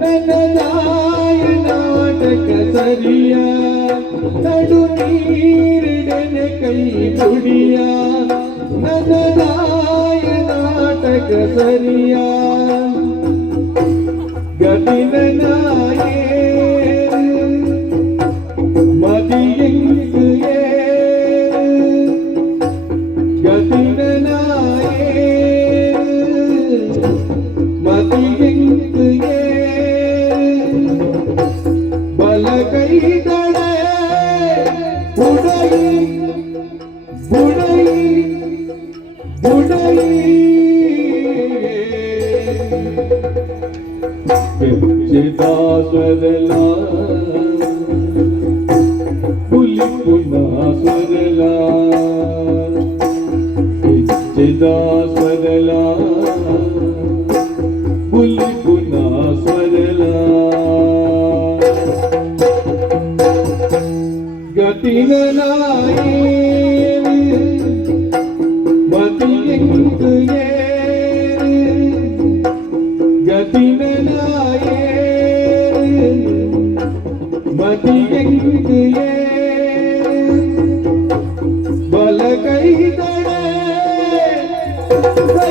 ನನ್ನ ನಾಯ ನಾಟಕ ಸರಿಯ ನಡು ನೀರಿಡನೆ ಕೈ ಮುಡಿಯ ನನ್ನ ನಾಯ ನಾಟಕ ಸರಿಯ ಗತಿನ ಚಿದಾಸದಲ ಹುಲಿ ಪುನಃ ಸ್ವರಲ ಗತಿನ ನಾಯೇ ಮತಿಯೆಂದು ಗತಿನ ನಾಯೇ ಮತಿಯೆಂದು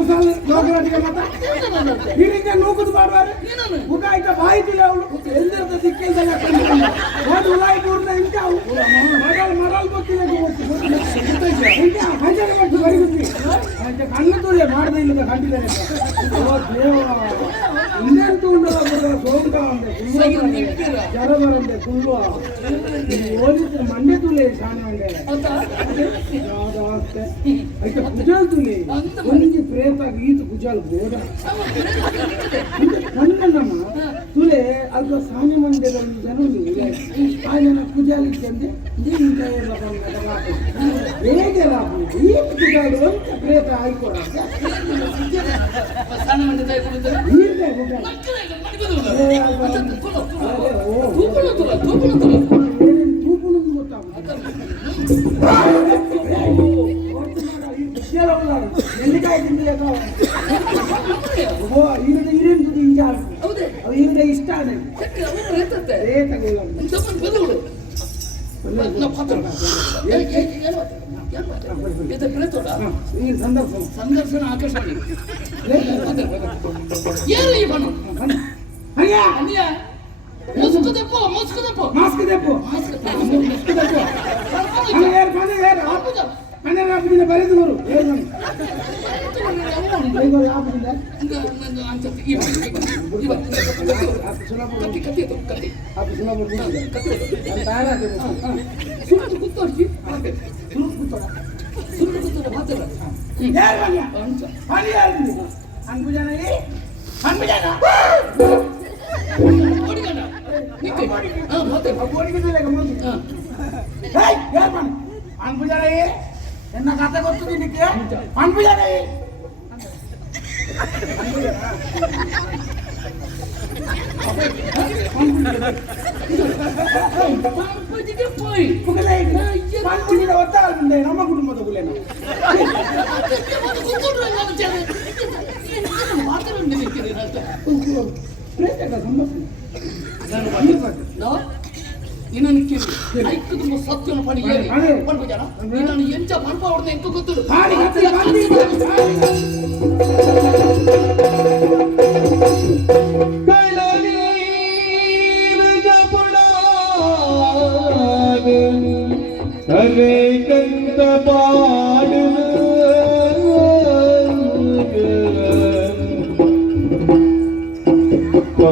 ಕುಶಾಲ್ ಯೋಗರಾಟಿಗೆ ಮಾತಾಡ್ತಾರೆ ಹಿಡಿಂಗ ನೂಕುದು ಮಾಡುವಾರೆ ಉಗ ಆಯ್ತಾ? ಬಾಯ್ತಿಲ್ಲ ಅವಳು. ಎಲ್ಲಿರ್ತ ಸಿಕ್ಕಿಲ್ದಲ್ಲ? ಅದು ಉಲಾಯಿ ಪೂರ್ಣ ಇಂಟ ಮರಲ್ ಮರಲ್ ಗೊತ್ತಿಲ್ಲ ಇಂಟ ಹಂಚನೆ ಬಂತು ಬರಿ ಗುಂಡಿ ಕಣ್ಣು ತುಳಿಯ ಮಾಡದೆ ಇಲ್ಲದ ಕಂಡಿದ್ದಾರೆ ಇನ್ನೇನು ತಗೊಂಡು ಸೋಂಕ ಅಂದೆ ಜರ ಬರಂದೆ ತುಂಬುವ ಓದಿದ್ರೆ ಮಂಡೆ ತುಳಿಯ ಶಾಣೆ ಅಂದೆ ಯಾವ್ದು ಆಸ್ತೆ కుజాలు తుని కొంచెం ప్రేత గీత కుజాలు గోడ కన్నమ్మ ತುಲೆ ಅದು ಸಾಮಾನ್ಯ ಮಂದಿರ ಒಂದು ಜನ ಉಂಟು ಉಲೆ. ಆ ಜನ ಕುಜಾಲು ಇದ್ದಂತೆ ನಿಂತ ಹೇಗೆ ಲಾಭ ಈ ಕುಜಾಲು ಅಂತ ಪ್ರೇತ ಆಯ್ಕೊಡ ನೀರ್ದೆ ಸಂದರ್ಶನ ಆಕಾಶವಾಣಿ. ಏನು ಈ ಬಣ್ಣ? ಹಂಗೆ ಅಲ್ಲಿಯ ಮುಸ್ಕುದಪ್ಪು ಮುಸ್ಕುದಪ್ಪು ಮಾಸ್ಕ್ ದೆಪ್ಪು. ಮುಸ್ಕುದಪ್ಪು ಹಂಗೆ ಏರ್ ಮನೆ ಏರ್ ಮನೆ ಬರೆದವರು ಬರೆದು ಬರು ಏರ್ ಮನೆ ಕೈಗಳು ಹಾಕಿದ್ರೆ ಅದು ಸುಲಭ ಕತ್ತಿ ಕತ್ತಿ ಕತ್ತಿ. ಅದು ಸುಲಭ ಬಿಡುವುದಿಲ್ಲ. ಕತ್ತಿ ಅದು. ಅದು ತಯಾರಾಗಿ ಸುಮ್ಮನೆ ಸುಮ್ಮನೆ ಕುತ್ತೋರ ಮಾತಾಡ ಯಾರು ಮನೆ ಅಂಚ ಹನಿ ಯಾರು ಹಂಗು ಜನ ಏ ಹಂಗು ಜನ ಓಡಿಗಂಡ ನಿಂತೆ ಹಾ ಮಾತಾಡ ಓಡಿಗಿದ್ದಿಲ್ಲ ನಿನ್ನನ್ನು ಕೇಳಿ ಐಕ್ಕದು ಸತ್ಯನ ಪಡಿ ಏರಿ ಅದೇ. ಪಡ್ಬ ಜನ ನಿನ್ನನ್ನು ಎಂಚ ಪಡ್ಬ ಹೊಡೆದ ಎಂತ ಪಾಡು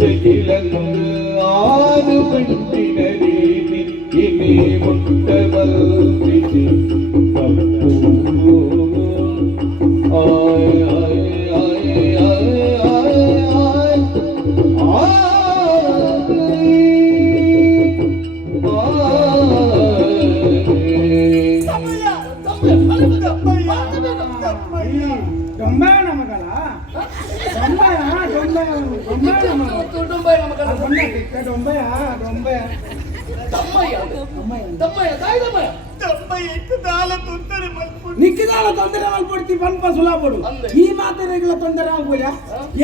இன்று இழந்து ஆறு பெண்ணினரே இனி முட்டவல் ரொம்ப நமக்கலா? ನಿಕ್ಕಿದಾಳ ತೊಂದರೆ ಮಾಡ್ಬಿಡ್ತಿ ಪನ್ಪ ಸುಲಾಪಡು. ಈ ಮಾತೆರೆಗಳ ತೊಂದರೆ ಆಗ್ಬೋದ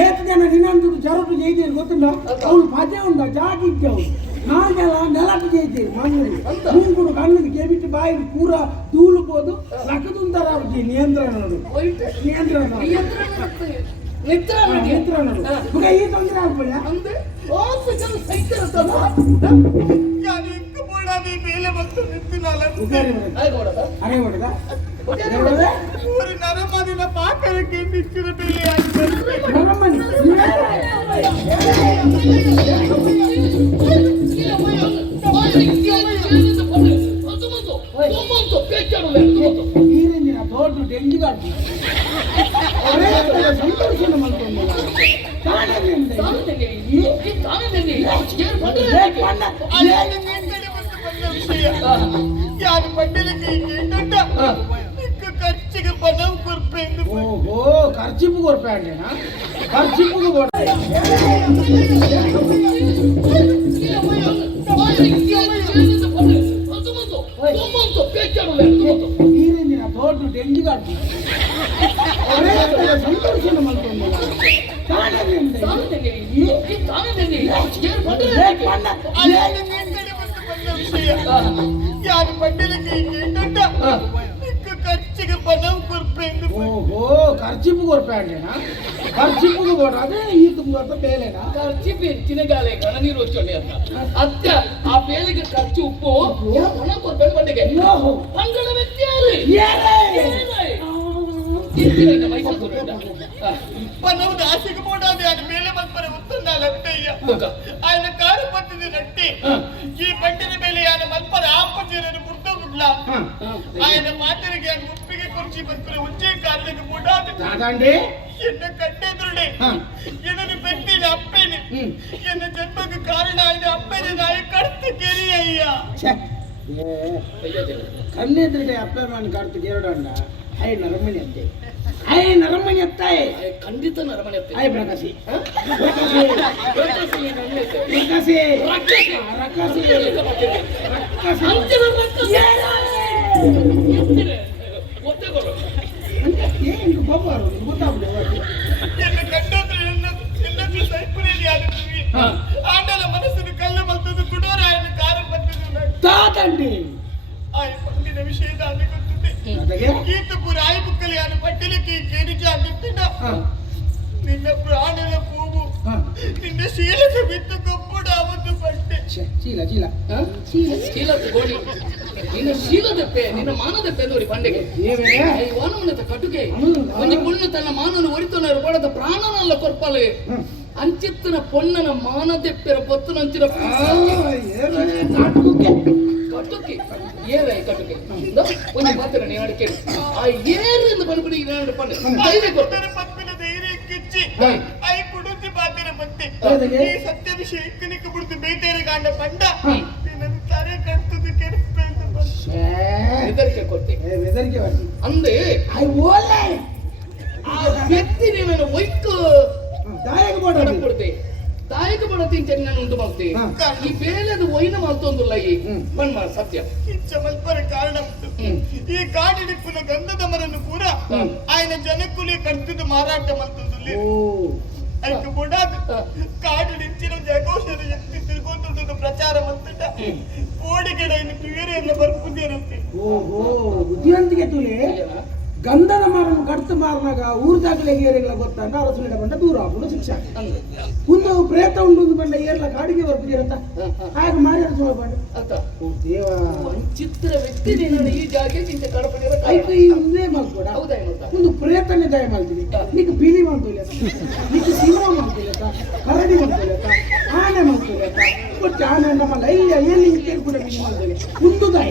ಏತ್ ಜನ ನಿನ್ನಂದು ಜರಟು ಜೈತಿ ಗೊತ್ತುಂಡ ಅವ್ಳು ಪದ್ಯ ಉಂಡ ಜಾಗಿ ಇದ್ದವು ನಾಗೆಲ್ಲ ನೆಲಟು ಜೈತಿ ಮಂಗಡಿ? ಮೂಗುಡು ಕಣ್ಣಿಗೆ ಕೆಬಿಟ್ಟು ಬಾಯಿ ಪೂರ ತೂಲುಬೋದು ಲಕ್ಕದುಂತರ ನಿಯಂತ್ರಣ ನೋಡು. ಹೋಯ್ತು. ನಿಯಂತ್ರಣ ಮತ್ತೆ ನಿತ್ರ ನೋಡಿ. ಮಗ ಈ ತೊಂದರೆ ಆಗ್ಬೋದ ಅಂದೆ ಆಫೀಸಲ್ಲಿ ಉಗಾರಿ ಹೊಡೆದ. ಆಯ್ತು ನೋಡದ ಅರೆ ಹೊಡೆದ ಹೊಡೆದ? ಹೊಡೆದ? ನರಮ್ಮನಿ. ನೀರಿನ ಯಾರು ಬಂದಿದ್ದಕ್ಕೆ ಖರ್ಚಿಗೆ ಪದಂ ಕೊರ್ಪೆ ಓಹೋ ಖರ್ಚಿಪ್ಪು ಕೊರ್ಪೆ ಅಂಡೇನ ಖರ್ಚಿಪ್ಪು ಕೊರ್ಪೆ ತೊಂಬತ್ತು ಬೇಜಾರು ತೊಂಬತ್ತು ದೊಡ್ಡ ಡೆಂಗಿಗಾಡ್ತಿ ಅರೆ ಸಂತೋಷನ ಮಾಡ್ಕೊಂಡಲ್ಲ बनाऊं ಫ್ರೆಂಡ್ ಓಹೋ ಖರ್ಚಿಪ್ಪಿಗೆ ಹೊರಪೆ ಆಗ್ಲೇನಾ? ಖರ್ಚಿಪ್ಪಿಗೆ ಈ ತುಂಬ ಬೇಲೆನಾ? ಖರ್ಚು ಬೆಂಚಿನಗಾಲೆ ಗಣನೀರು ವಚ್ಚೊಳ್ಳೆ ಅಂತ. ಅತ್ತ ಆ ಬೇಲಿಗೆ ಖರ್ಚು ಉಪ್ಪು ಒಣ ಕೊರ್ಬೇಡ ಬಂಡೆಗೆ? ಓಹೋ. ಅಂಗಳ ವ್ಯಕ್ತಿಯಲ್ಲಿ మనవుడు ఆశకు పోవడాలి ఆయన మేలే మన వస్తుందా లట్టయ్య ఆయన కారు పట్టింది నట్టి ఈ పట్టిన మేలే ఆయన మల్పర ఆపచేరని ಕುರ್ಚಿ ಬರ್ತಾರೆ ಉಚ್ಚೆ ಕಾರಣಕ್ಕೆ ಮುಡಾದ ಕಾದಾಂಡೆ ಎನ್ನ ಕಂಡೆದ್ರುಡೆ ಎನ್ನನ್ನು ಪೆಟ್ಟಿನ ಅಪ್ಪೇನೆ ಎನ್ನ ಜನ್ಮಕ್ಕೆ ಕಾರಣ ಆಯ್ದ ಅಪ್ಪೇನೆ ನಾಯಿ ಕಡ್ತು ಕೆರಿ ಅಯ್ಯ ಕಣ್ಣೆದ್ರುಡೆ ಅಪ್ಪ ನಾನು ಕಡ್ತು ಕೇರೋಡಣ್ಣ ಹೈ ನರಮಣಿ ಅಂತೆ ಐ ನರಮಣಿ ಅತ್ತಾಯ್ ಖಂಡಿತ ನರಮಣಿ ಅತ್ತ ಐ ಪ್ರಕಾಶಿ ಪ್ರಕಾಶಿ ಪ್ರಕಾಶಿ ಪ್ರಕಾಶಿ ಪ್ರಕಾಶಿ ಕಲ್ಲ ಮಲ್ತದ್ದು ಕುಡೋರ ఆయన ಕಾರು ಪಟ್ಟಿದ್ದು ತಾತಂಡಿ ఆయన పండిన విషయం దాన్ని గుర్తుంది ಅದಕ್ಕೆ ఈతకు రాయి బుక్కలు ఆయన పట్టిలకి కేరిచి అందించిన నిన్న ప్రాణుల పువ్వు ಹಾ నిన్న శీలకు విత్తు గొప్పుడు అవద్దు పట్టే ಛೆ, ಚೀಲ ಚೀಲ ಹ? ಶೀಲದ ಗೋಣಿ ನಿನ್ನ ಶೀಲದಪ್ಪೆ ನಿನ್ನ ಮಾನದಪ್ಪೆ ನೋಡಿ ಬಂಡೆಗೆ ಏನೇ ಈ ಓನಮನದ ಕಟುಗೆ ಹ್ಮ್. ಒಂದು ಪುಣ್ಯ ತನ್ನ ಮಾನನು ಒಡಿತನ ಕೊಡದ ಪ್ರಾಣನಲ್ಲ ಕೊರ್ಪಲೆ ಹ್ಮ್. ಅಂಚಿತ್ತನ ಪೊನ್ನನ ಮಾನದೆಪ್ಪೆರ ಪೊತ್ತನಂಚಿನ ಕಟ್ಟುಕಿ ಏರೈ ಕಟ್ಟುಕಿ ಒಂದು ಮಾತ್ರ ನೀ ಹಾಡು ಕೇಳಿ. ಆ ಏರಿಂದ ಬಂದ್ಬಿಡಿ ಎರಡು ಪಣ್ಣೆ ಧೈರ್ಯ ಪಪ್ಪನ ಧೈರ್ಯ ಕಿಚ್ಚಿ. ಐ ಕುಡುತಿ ಪಾತಿನ ಮತ್ತೆ. ಈ ಸತ್ಯಭಿಷೇಕನಿಗೆ ಬಿಡುದು ಕಾಂಡ ಪಂಡ. ನನ್ನ ತಲೆ ಕಟ್ಟುದು ಕೆಡಿಸ್ಬೇಕು ಬೆದರಿಕೆ ಅಂದೆ ಐ ಅಂದ್ರೆ ಆ ವ್ಯಕ್ತಿ ನಿನ್ನನ್ನು ಒಯ್ಕು ದಾಯಕ ಬಡಪುಡ್ತೆ ದಾಯಕ ಬಡತಿ ಚೆನ್ನ ಉಂಟು ಮಾಡ್ತೆ. ಈ ಬೇಲದ ಒಯ್ನ ಮಾಡ್ತೊಂದುಲ್ಲ ಈ ಬಣ್ಣ ಸತ್ಯ. ಚಮಲ್ಪರ ಕಾರಣ ಈ ಕಾಡಿಡಿಪ್ಪುನ ಗಂಧದ ಮರನ್ನು ಕೂಡ ಆಯನ ಜನಕ್ಕುಲಿ ಕಡ್ತಿದ ಮಾರಾಟ ಮಾಡ್ತೊಂದುಲ್ಲಿ ಅದಕ್ಕೆ ಕೂಡ ಕಾಡಿಡಿಚ್ಚಿನ ಜಗೋಷದ ಶಕ್ತಿ ತಿರುಗೋತದ್ದು ಪ್ರಚಾರ ಮಾಡ್ತಿದ್ದ ಕೋಡಿಗಡೆಯನ್ನು ಬೇರೆಯನ್ನು ಬರ್ಪುದೇರಂತೆ ಓಹೋ ಬುದ್ಧಿವಂತಿಗೆ ತುಲೆ. ಗಂಧದ ಮರನ್ನು ಕಡ್ತ ಮಾರಿನಾಗ ಊರ್ದಾಗಲೇ ಏರಿಗಳ ಗೊತ್ತಾಗ ಅರಸು ಬಂದ ದೂರ ಆಗುದು ಶಿಕ್ಷೆ ಒಂದು ಪ್ರೇತ ಉಂಡು ಬಂದ ಏರ್ಲ ಕಾಡಿಗೆ ಹ. ಹಾಗೆ ಮಾರಿ ಅರಸು ಓ ದೇವ. ಚಿತ್ರ ವ್ಯಕ್ತಿ ನೀನು. ಈ ಜಾಗ ನಿಂತ ಕಡಪಡಿರೋ ಐಕ ಈ ಒಂದೇ ಮಾಡ್ಕೊಡ ಒಂದು ಪ್ರೇತನೇ ದಯ ಮಾಡ್ತೀನಿ ನೀಕು ಬಿಲಿ ಮಾಡ್ಕೊಲ್ಲ ನೀಕು ಸಿಂಹ ಮಾಡ್ಕೊಲ್ಲತ್ತ ಕರಡಿ ಮಾಡ್ಕೊಲ್ಲತ್ತ ಆನೆ ಮಾಡ್ತೀವಿ ಒಟ್ಟು ಆನೆ ನಮ್ಮ ಲೈಲ್ಯ ಎಲ್ಲಿ ಕೇಳಿ ಕೂಡ ಮಾಡ್ಕೊಳ್ಳಿ ಒಂದು ದಯ.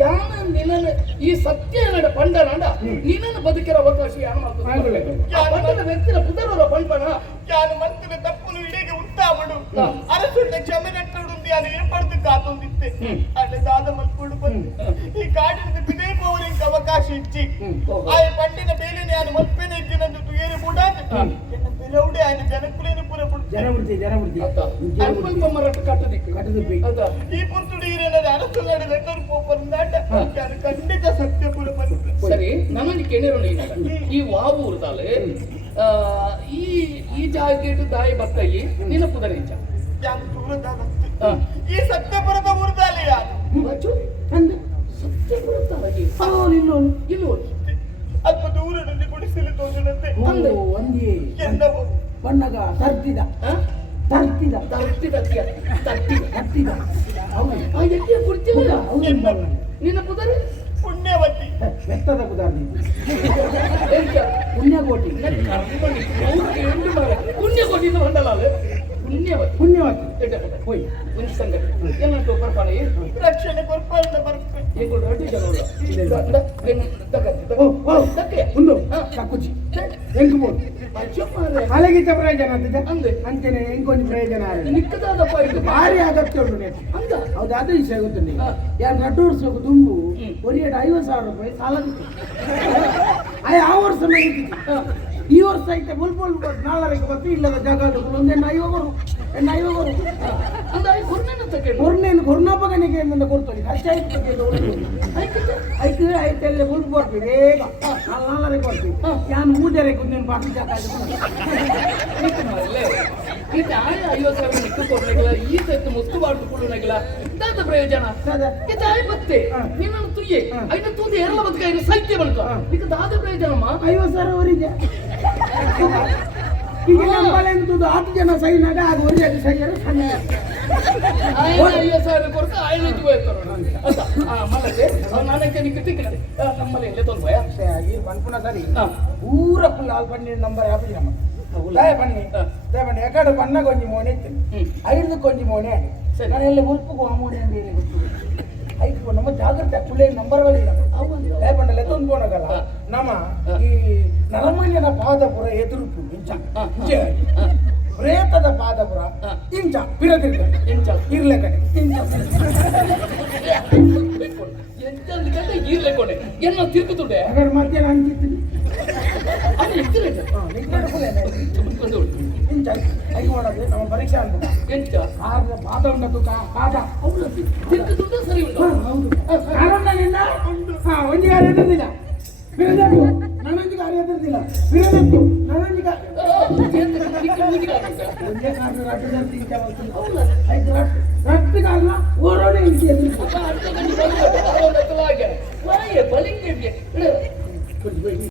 ಯಾನ ನಿನ್ನ ಈ ಸತ್ಯ ನಡ ಪಂಡನಂಡ ನಿನ್ನನ್ನು ಬದುಕಿರ ಅವಕಾಶ ಯಾನ ಆಗ್ಲಿ. ಪಂಡನ ವ್ಯಕ್ತಿನ ಪುದರವರ ಪಂಪನ ಯಾನು ಮಂತ್ರ ತಪ್ಪುನು ಇಡೆಗೆ ಉಂಟಾಮಡು ಅರಸುಂಡ ಕ್ಷಮೆ ಯಾನು ಏರ್ಪಡ್ದು ಕಾತೊಂದಿತ್ತೆ ಅಲ್ಲಿ ದಾದ ಮಲ್ಕೊಂಡು ಬಂದು ಈ ಕಾಡಿನ ಬಿದೇಪವರಿಗೆ ಅವಕಾಶ ಇಚ್ಚಿ. ಆ ಪಂಡಿನ ಬೇಲಿನ ಯಾನು ಮಲ್ಪೆನ ಇದ್ದಿನಂದು ತುಗೇರಿ ಬುಡಾದ ಎವಡೆ ಆಯ್ನ ಜನಕ್ಕೂಲೇನು ಪೂರ ಜನ ಬಿಡ್ತಿ ಜನ ಬಿಡ್ತಿ ಕಟ್ಟದಿಕ್ಕೆ ಈ ಕುಂತುಡಿ ಇರೋದು ಅರಸುಗಾಡಿ ಲೆಕ್ಕರು ಪೋಪರ್ ನಾಟ ಅದು ಖಂಡಿತ ಸತ್ಯ ಪೂರ ಸರಿ ನಮಗೆ ಕೇಳಿರೋಣ ಈ ವಾವು ಆ ಈ ಈ ಜಾಗೇಟು ತಾಯಿ ಬತ್ತಗಿ ನೆನಪುದರ ನಿಜ ಈ ಸತ್ಯಪುರದ ಊರ್ದಾಲಿ ಯಾರು ಸತ್ಯಪುರದ ಇಲ್ಲೋ ಇಲ್ಲೋ ಅಲ್ಪ ದೂರದಲ್ಲಿ ಗುಡಿಸಲು ತೋರಿದಂತೆ ಒಂದು ಒಂದೇ ಎಲ್ಲವೂ ಬಣ್ಣಗ ತರ್ತಿದ ತರ್ತಿದ ತರ್ತಿದ ತರ್ತಿದ ತರ್ತಿ ತರ್ತಿದ ಅವನು ಎಲ್ಲಿಯ ಕುರ್ತಿಲ್ಲ ಅವನು ನಿನ್ನ ಕುದುರೆ ಪುಣ್ಯವತಿ ಬೆತ್ತದ ಕುದಾರ್ದಿ ಎಂತ ಪುಣ್ಯಕೋಟಿ ಕರ್ಮಣಿ ಎಂಟು ಮಾರ ಪುಣ್ಯ ಕೊಟ್ಟಿದ್ದ ಹೊಂಡಲ್ಲ ಪುಣ್ಯವತಿ ಪುಣ್ಯವತಿ ಹೋಯ್ ಒಂದು ಕಕ್ಕುಚಿ ಎಂಕುಬೋದು ಅಚ್ಚ ಮಾರ್ರೆ ಅಲಗಿತ ಪ್ರಯೋಜನ ಅಂತ ಅಂದೆ ಅಂತೇನೆ ಎಂಕೊಂದು ಪ್ರಯೋಜನ ನಿಕ್ಕದಾದಪ್ಪ ಇದು ಭಾರಿ ಅಗತ್ಯ ಉಂಟು ಅಂದ ಹೌದು ಅದು ವಿಷಯ ಗೊತ್ತುಂಟು ಹಾ. ಯಾರು ದುಂಬು ಹ್ಮ್. ಒರಿಯಡ ಐವತ್ತು ಸಾವಿರ ರೂಪಾಯಿ ಸಾಲ ಅಯ್ಯ ಆ ವರ್ಷ ಈ ವರ್ಷ ಐತೆ ಬುಲ್ ಬುಲ್ ನಾಲ್ವರೆಗೆ ಬರ್ತು ಇಲ್ಲದ ಜಾಗ ಒಂದೇನು ಐವವರು ಎಣ್ಣೆ ಐವವರು ಅಂದ ಐ ಕೊರ್ನನ ತಕ್ಕೆ ಕೊರ್ನೇನು ಐತೆ ಮುಂದೆ ಕೊಡ್ತಾರೆ ಖರ್ಚಾಯ್ತು ಐದು ಐತೆಲ್ಲ ಬುಲ್ ಬರ್ತೀವಿ ಬೇಗ. ನಾಲ್ ನಾಲ್ವರೆಗೆ ಬರ್ತೀವಿ ಯಾನ್ ಮೂಜರೆ ಗುಂದಿನ ಮಾರಲೆ ಇದು ಆಯ ಐವತ್ತು ಸಾವಿರ ನಿಕ್ಕು ಈ ಸತ್ತು ಮುತ್ತು ಬಾಟು ಕುಳ್ಳುನಾಗಿಲ್ಲ ದಾದ ಪ್ರಯೋಜನ? ಇದು ತಾಯಿ ಬತ್ತೆ ಹಾ. ನಿನ್ನನ್ನು ತುಯ್ಯೆ. ಐನ ತೂದು ಎರಲ ಬದುಕ ಐನ ಸಾಹಿತ್ಯ ಬಳ್ಕ ದಾದ ಪ್ರಯೋಜನಮ್ಮ? ಐವತ್ತು ಸಾವಿರ ವರಿದೆ ಈಗ ನಮ್ಮ ಬಳೆ ಎಂತದ್ದು ಹತ್ತು ಜನ ಸೈನಾಗ ಅದು ವರಿ ಅದು ಸೈಯರು ಸಣ್ಣ ಊರ ಆಗಿ ಫುಲ್ ಆಲ್ ಪನ್ನಿ ನಂಬರ್ ಯಾಪಿ ನಮ್ಮ ದಯ ಹಾ. ದಯ ಎಕಡೆ ಬಣ್ಣ ಕೊಂಚಿ ಮೋನೆ ಇತ್ತು. ಐದು ಕೊಂಚಿ ಮೋನೆ ಆಡಿ. ನಾನು ಎಲ್ಲ ಉಲ್ಪು ಆ ಮೋನೆ ಅಂತ ಹೇಳಿ ಗೊತ್ತು. ಐದು ನಮ್ಮ ಜಾಗ್ರತೆ ಪುಳ್ಳೆ ನಂಬರ್ ಹೌದು. ದಯ ಪಂಡ ಲೆತ್ತೊಂದು ತೊಂದು ಹಾ. ನಮ್ಮ. ಈ ನರಮಣ್ಯನ ಪಾದಪುರ ಎದುರುಪು ಇಂಚ. ಹಾ. ಪ್ರೇತದ ಪಾದಪುರ. ಇಂಚ. ಪಿರದಿರ್ಗ ಇಂಚ. ಇರ್ಲೆ ಕಡೆ. ಇಂಚ. ಎಂತ ಈರ್ಲೆ ಕೊಡೆ. ಏನೋ ತಿರುಗುತ್ತುಂಡೆ ಹಾಗಾದ್ರೆ ಮಧ್ಯಾಹ್ನ ಅಂತಿದ್ದೀನಿ ಅದು ಬಂದು ಇಂಚ ಐದು ಮಾಡೋದು ನಮ್ಮ ಪರೀಕ್ಷೆ ಅಂತ ಎಂಚ? ಆದ್ರೆ ಪಾದ ಉಂಟು ಪಾದ. ಹೌದು ತಿರುಗುತ್ತುಂಟ ಸರಿ ಉಂಟು. ಹೌದು. ಕಾರಣದಿಂದ ಹಾ ಒಂದು ಯಾರು ಬಿರದತ್ತು ನನ್ನೊಂದು ಗಾಡಿ ಎದುರ್ದಿಲ್ಲ ಬಿರದತ್ತು ರಕ್ತಗಾಲ ಗಾಡಿ ಒಂದೇ